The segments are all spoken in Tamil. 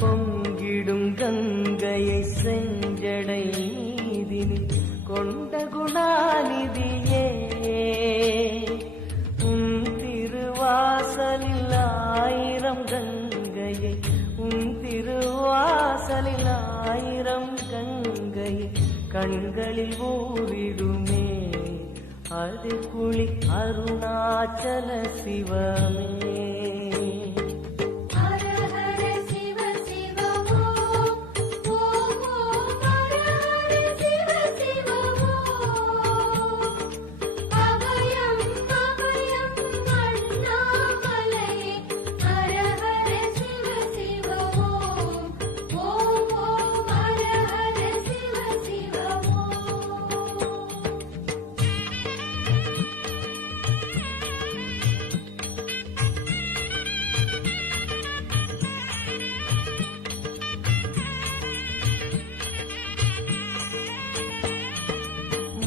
பொங்கிடும் கங்கையை செஞ்சடை நீதினில் கொண்ட குணாநிதியே உன் திருவாசலில் ஆயிரம் கங்கையை உன் திருவாசலில் ஆயிரம் கங்கையை கண்களில் ஊறிடுமே அது குளி அருணாச்சல சிவமே.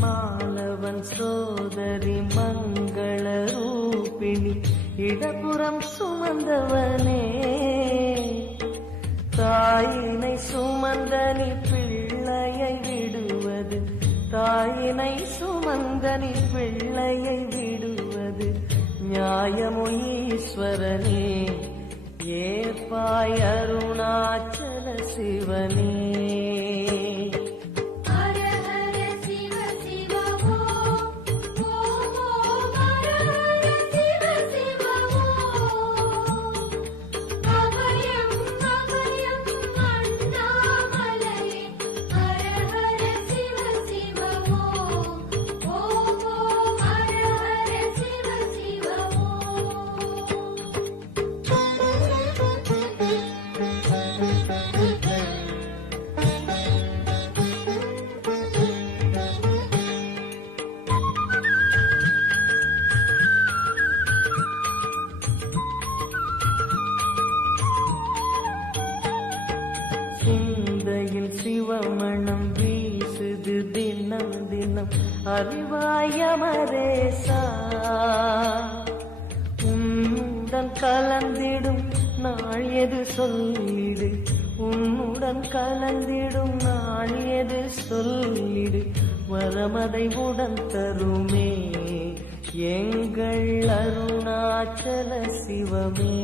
மாலவன் சோதரி மங்கள ரூபிணி இடப்புறம் சுமந்தவனே தாயினை சுமந்தனி பிள்ளையை விடுவது தாயினை சுமந்தனி பிள்ளையை விடுவது நியாயமோ ஈஸ்வரனே ஏற்பாய் அருணாச்சல சிவனே. சிந்தையில் சிவமணம் வீசுது தினம் தினம் அறிவாயமரேசா உன்னுடன் கலந்திடும் நாள் எது சொல்லிடு உன்னுடன் கலந்திடும் நாள் எது சொல்லிடு வரமதை உடன் தருமே எங்கள் அருணாச்சல சிவமே.